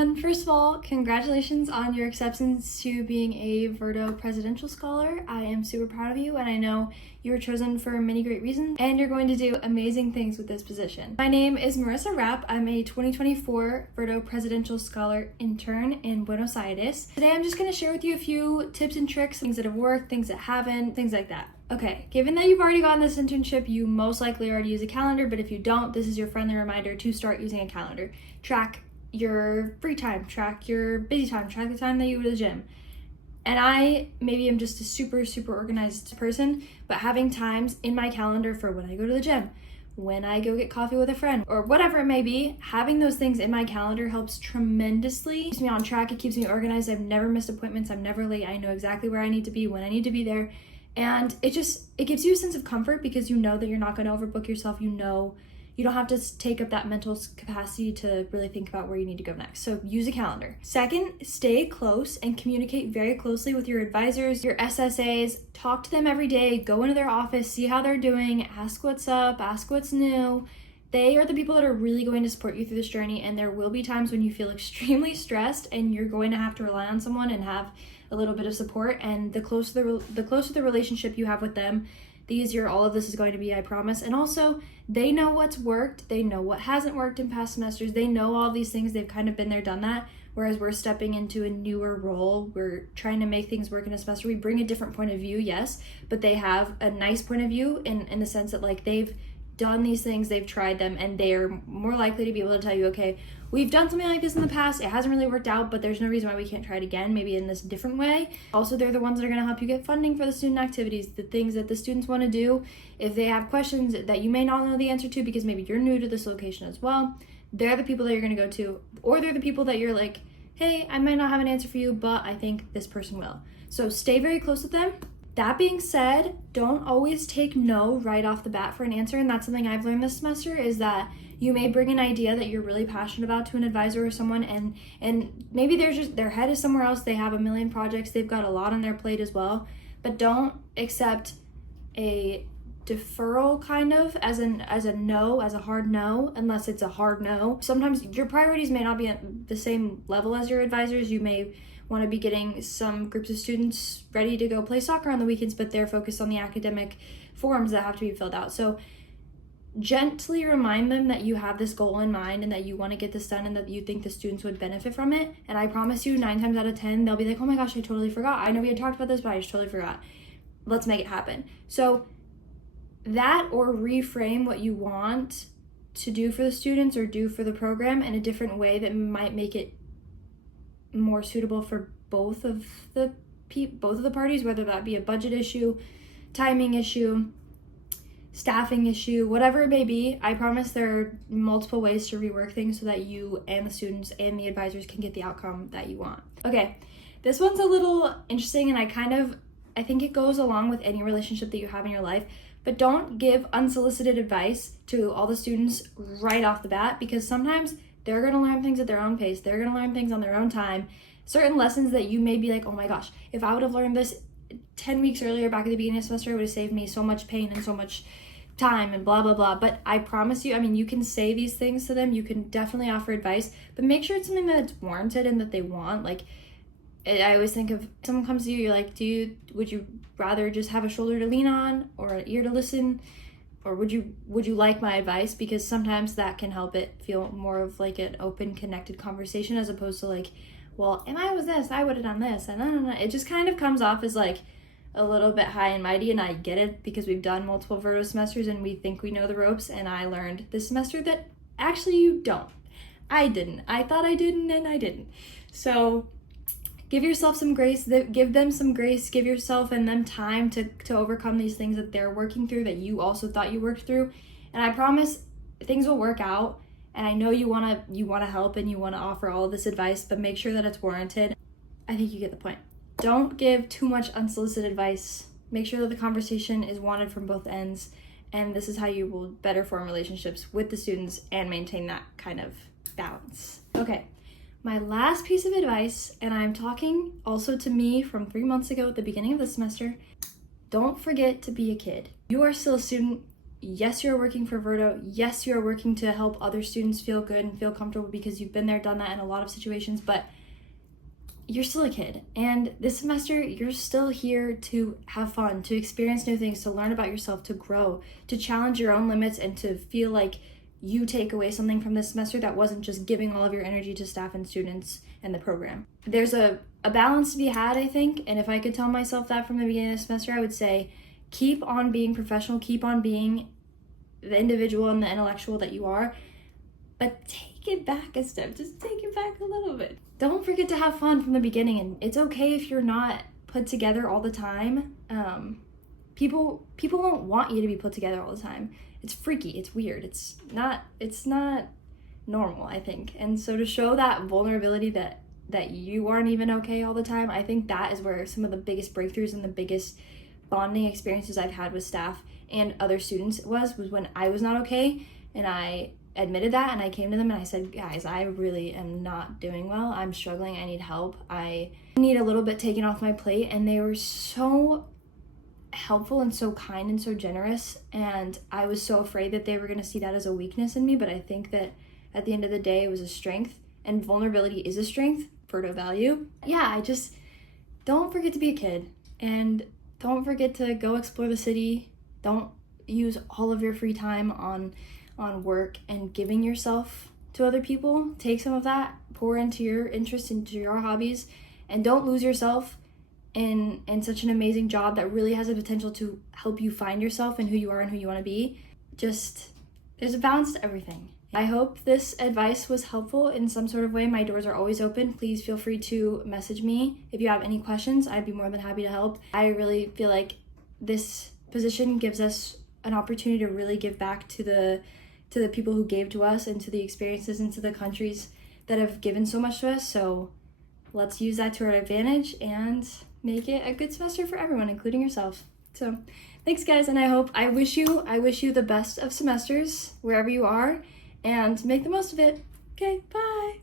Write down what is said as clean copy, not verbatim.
everyone. First of all, congratulations on your acceptance to being a Verto Presidential Scholar. I am super proud of you, and I know you were chosen for many great reasons, and you're going to do amazing things with this position. My name is Marissa Rapp. I'm a 2024 Verto Presidential Scholar intern in Buenos Aires. Today I'm just going to share with you a few tips and tricks, things that have worked, things that haven't, things like that. Okay, given that you've already gotten this internship, you most likely already use a calendar, but if you don't, this is your friendly reminder to start using a calendar. Track your free time, track your busy time, track the time that you go to the gym. And I maybe am just a super organized person, but having times in my calendar for when I go to the gym, when I go get coffee with a friend, or whatever it may be, having those things in my calendar helps tremendously. It keeps me on track, it keeps me organized. I've never missed appointments, I'm never late. I know exactly where I need to be, when I need to be there. And it gives you a sense of comfort because you know that you're not going to overbook yourself. You know you don't have to take up that mental capacity to really think about where you need to go next. So use a calendar. Second, stay close and communicate very closely with your advisors, your SSAs. Talk to them every day, go into their office, see how they're doing, ask what's up, ask what's new. They are the people that are really going to support you through this journey, and there will be times when you feel extremely stressed and you're going to have to rely on someone and have a little bit of support. And the closer the relationship you have with them, the easier all of this is going to be, I promise. And also, they know what's worked, they know what hasn't worked in past semesters, they know all these things, they've kind of been there, done that. Whereas we're stepping into a newer role, we're trying to make things work in a semester. We bring a different point of view, yes, but they have a nice point of view in the sense that like they've done these things, they've tried them, and they are more likely to be able to tell you, okay, we've done something like this in the past, it hasn't really worked out, but there's no reason why we can't try it again, maybe in this different way. Also, they're the ones that are going to help you get funding for the student activities, the things that the students want to do. If they have questions that you may not know the answer to because maybe you're new to this location as well, they're the people that you're going to go to, or they're the people that you're like, hey, I might not have an answer for you, but I think this person will. So stay very close with them. That being said, don't always take no right off the bat for an answer, and that's something I've learned this semester, is that you may bring an idea that you're really passionate about to an advisor or someone, and maybe their head is somewhere else, they have a million projects, they've got a lot on their plate as well, but don't accept a deferral kind of as a hard no, unless it's a hard no. Sometimes your priorities may not be at the same level as your advisors. You may want to be getting some groups of students ready to go play soccer on the weekends, but they're focused on the academic forms that have to be filled out. So gently remind them that you have this goal in mind and that you want to get this done and that you think the students would benefit from it. And I promise you, 9 times out of 10, they'll be like, oh my gosh, I totally forgot. I know we had talked about this, but I just totally forgot. Let's make it happen. So that, or reframe what you want to do for the students or do for the program in a different way that might make it more suitable for both of the parties, whether that be a budget issue, timing issue, staffing issue, whatever it may be. I promise there are multiple ways to rework things so that you and the students and the advisors can get the outcome that you want. Okay, this one's a little interesting, and I think it goes along with any relationship that you have in your life, but don't give unsolicited advice to all the students right off the bat, because sometimes they're going to learn things at their own pace. They're going to learn things on their own time. Certain lessons that you may be like, oh my gosh, if I would have learned this 10 weeks earlier back at the beginning of the semester, it would have saved me so much pain and so much time and blah, blah, blah. But I promise you, you can say these things to them. You can definitely offer advice, but make sure it's something that's warranted and that they want. Like, I always think of someone comes to you, you're like, would you rather just have a shoulder to lean on or an ear to listen? Or would you like my advice? Because sometimes that can help it feel more of like an open, connected conversation, as opposed to like, well, if I was this, I would have done this, and it just kind of comes off as like a little bit high and mighty. And I get it, because we've done multiple Verto semesters and we think we know the ropes, and I learned this semester that actually you don't. I didn't. I thought I didn't, and I didn't. So give yourself some grace, give them some grace, give yourself and them time to overcome these things that they're working through that you also thought you worked through. And I promise things will work out. And I know you want to help and you want to offer all of this advice, but make sure that it's warranted. I think you get the point. Don't give too much unsolicited advice. Make sure that the conversation is wanted from both ends. And this is how you will better form relationships with the students and maintain that kind of balance. Okay. My last piece of advice, and I'm talking also to me from 3 months ago at the beginning of the semester, don't forget to be a kid. You are still a student. yes, you're working for Verto. Yes, you're working to help other students feel good and feel comfortable because you've been there, done that in a lot of situations, but you're still a kid. And this semester, you're still here to have fun, to experience new things, to learn about yourself, to grow, to challenge your own limits, and to feel like you take away something from this semester that wasn't just giving all of your energy to staff and students and the program. There's a balance to be had, I think, and if I could tell myself that from the beginning of the semester, I would say keep on being professional, keep on being the individual and the intellectual that you are, but take it back a step, just take it back a little bit. Don't forget to have fun from the beginning, and it's okay if you're not put together all the time. People don't want you to be put together all the time. It's freaky, it's weird, it's not normal, I think. And so to show that vulnerability that you aren't even okay all the time, I think that is where some of the biggest breakthroughs and the biggest bonding experiences I've had with staff and other students was when I was not okay, and I admitted that, and I came to them and I said, guys, I really am not doing well. I'm struggling. I need help. I need a little bit taken off my plate. And they were so helpful and so kind and so generous. And I was so afraid that they were going to see that as a weakness in me. But I think that at the end of the day, it was a strength, and vulnerability is a strength, Verto value. Yeah, I just don't forget to be a kid, and don't forget to go explore the city. Don't use all of your free time on work and giving yourself to other people. Take some of that, pour into your interests, into your hobbies, and don't lose yourself in such an amazing job that really has the potential to help you find yourself and who you are and who you want to be. Just, there's a balance to everything. I hope this advice was helpful in some sort of way. My doors are always open. Please feel free to message me if you have any questions. I'd be more than happy to help. I really feel like this position gives us an opportunity to really give back to the people who gave to us, and to the experiences and to the countries that have given so much to us. So let's use that to our advantage and make it a good semester for everyone, including yourself. So thanks, guys, and I wish you the best of semesters wherever you are, and make the most of it. Okay, bye.